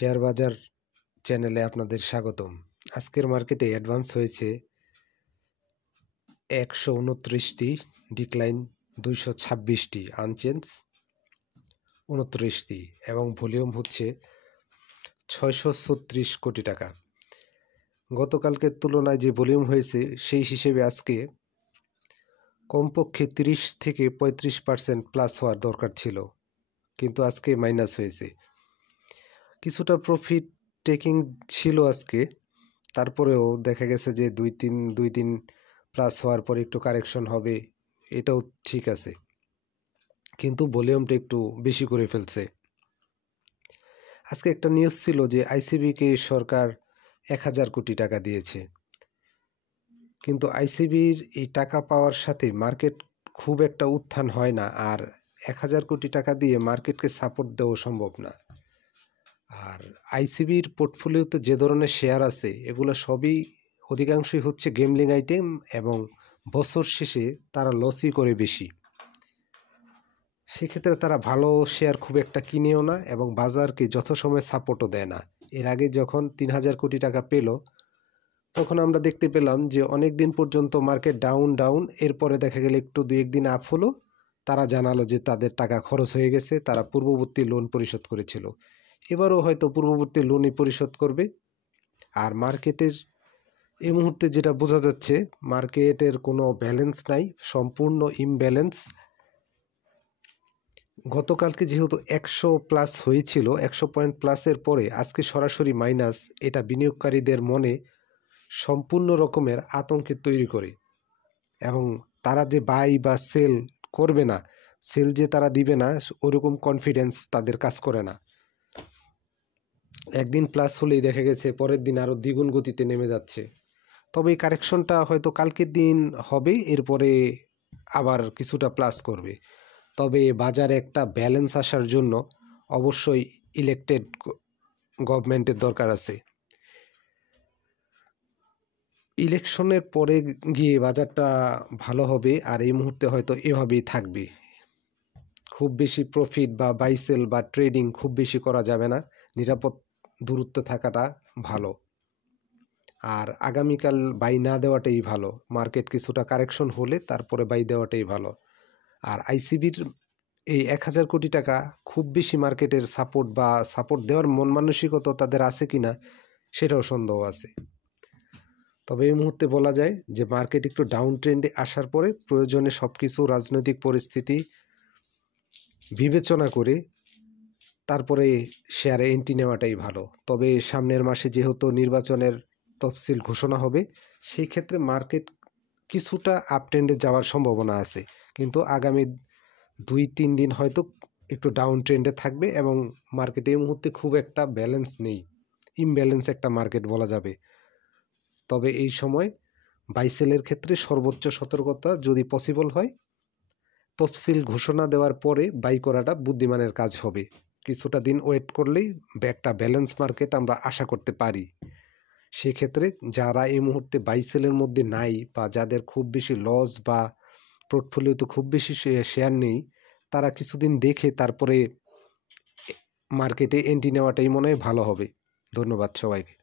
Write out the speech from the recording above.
Share বাজার চ্যানেলে আপনাদের স্বাগতম। আজকের মার্কেটে অ্যাডভান্স হয়েছে 129টি, ডিক্লাইন 226টি, আনচেঞ্জ 29টি এবং ভলিউম হচ্ছে 636 কোটি টাকা। গতকালকের তুলনায় যে ভলিউম হয়েছে সেই হিসেবে আজকে কমপক্ষে 30 থেকে 35% প্লাস হওয়ার দরকার ছিল, কিন্তু আজকে মাইনাস হয়েছে। কিছুটা প্রফিট টেকিং ছিল আজকে, তারপরেও দেখা গেছে যে দুই দিন প্লাস হওয়ার পর একটু কারেকশন হবে, এটাও ঠিক আছে, কিন্তু ভলিউমটা একটু বেশি করে ফেলছে। আজকে একটা নিউজ ছিল যে আইসিবিকে সরকার 1000 কোটি টাকা দিয়েছে, কিন্তু আইসিবির এই টাকা পাওয়ার সাথে মার্কেট খুব একটা উত্থান হয় না, আর 1000 কোটি টাকা দিয়ে মার্কেটকে সাপোর্ট দেওয়া সম্ভব না। আর আইসিবির পোর্টফোলিওতে যে ধরনের শেয়ার আছে এগুলো সবই অধিকাংশই হচ্ছে গেমলিং আইটেম, এবং বছর শেষে তারা লসই করে বেশি। সেক্ষেত্রে তারা ভালো শেয়ার খুব একটা কিনেও না এবং বাজারকে যথাসময়ে সাপোর্টও দেয় না। এর আগে যখন 3000 কোটি টাকা পেল, তখন আমরা দেখতে পেলাম যে অনেক দিন পর্যন্ত মার্কেট ডাউন, এরপরে দেখা গেল একটু 2-1 দিন আপ হলো, তারা জানালো যে তাদের টাকা খরচ হয়ে গেছে, তারা পূর্ববর্তী লোন পরিশোধ করেছিল। এবারও হয়তো পূর্ববর্তী লোনই পরিশোধ করবে। আর মার্কেটের এই মুহূর্তে যেটা বোঝা যাচ্ছে, মার্কেটের কোনো ব্যালেন্স নাই, সম্পূর্ণ ইমব্যালেন্স। গতকালকে যেহেতু 100 প্লাস হয়েছিল, 100 পয়েন্ট প্লাসের পরে আজকে সরাসরি মাইনাস, এটা বিনিয়োগকারীদের মনে সম্পূর্ণ রকমের আতঙ্কের তৈরি করে, এবং তারা যে বাই বা সেল করবে না, সেল যে তারা দিবে না, ওরকম কনফিডেন্স তাদের কাজ করে না। একদিন প্লাস হলেই দেখা গেছে পরের দিন আরও দ্বিগুণ গতিতে নেমে যাচ্ছে। তবে এই কারেকশনটা হয়তো কালকের দিন হবে, এরপরে আবার কিছুটা প্লাস করবে। তবে বাজারে একটা ব্যালেন্স আসার জন্য অবশ্যই ইলেকটেড গভর্নমেন্টের দরকার আছে। ইলেকশনের পরে গিয়ে বাজারটা ভালো হবে, আর এই মুহূর্তে হয়তো এভাবেই থাকবে। খুব বেশি প্রফিট বা বাইসেল বা ট্রেডিং খুব বেশি করা যাবে না, নিরাপদ দূরত্ব থাকাটা ভালো। আর আগামীকাল বাই না দেওয়াটাই ভালো, মার্কেট কিছুটা কারেকশন হলে তারপরে বাই দেওয়াটাই ভালো। আর আইসিবির এই 1000 কোটি টাকা খুব বেশি মার্কেটের সাপোর্ট দেওয়ার মন মানসিকতা তাদের আছে কিনা সেটাও সন্দেহ আছে। তবে এই মুহূর্তে বলা যায় যে মার্কেট একটু ডাউন ট্রেন্ডে আসার পরে প্রয়োজনে সব কিছু রাজনৈতিক পরিস্থিতি বিবেচনা করে তারপরে শেয়ারে এন্ট্রি নেওয়াটাই ভালো। তবে সামনের মাসে যেহেতু নির্বাচনের তফসিল ঘোষণা হবে, সেই ক্ষেত্রে মার্কেট কিছুটা আপ ট্রেন্ডে যাওয়ার সম্ভাবনা আছে, কিন্তু আগামী 2-3 দিন হয়তো একটু ডাউন ট্রেন্ডে থাকবে, এবং মার্কেটে এই মুহূর্তে খুব একটা ব্যালেন্স নেই, ইমব্যালেন্স একটা মার্কেট বলা যাবে। তবে এই সময় বাইসেলের ক্ষেত্রে সর্বোচ্চ সতর্কতা যদি পসিবল হয়, তফসিল ঘোষণা দেওয়ার পরে বাই করাটা বুদ্ধিমানের কাজ হবে। কিছুটা দিন ওয়েট করলেই একটা ব্যালেন্স মার্কেট আমরা আশা করতে পারি। সেক্ষেত্রে যারা এই মুহূর্তে বাইসেলের মধ্যে নাই, বা যাদের খুব বেশি লস বা পোর্টফোলিওতে খুব বেশি শেয়ার নেই, তারা কিছুদিন দেখে তারপরে মার্কেটে এন্ট্রি নেওয়াটাই মনে হয় ভালো হবে। ধন্যবাদ সবাইকে।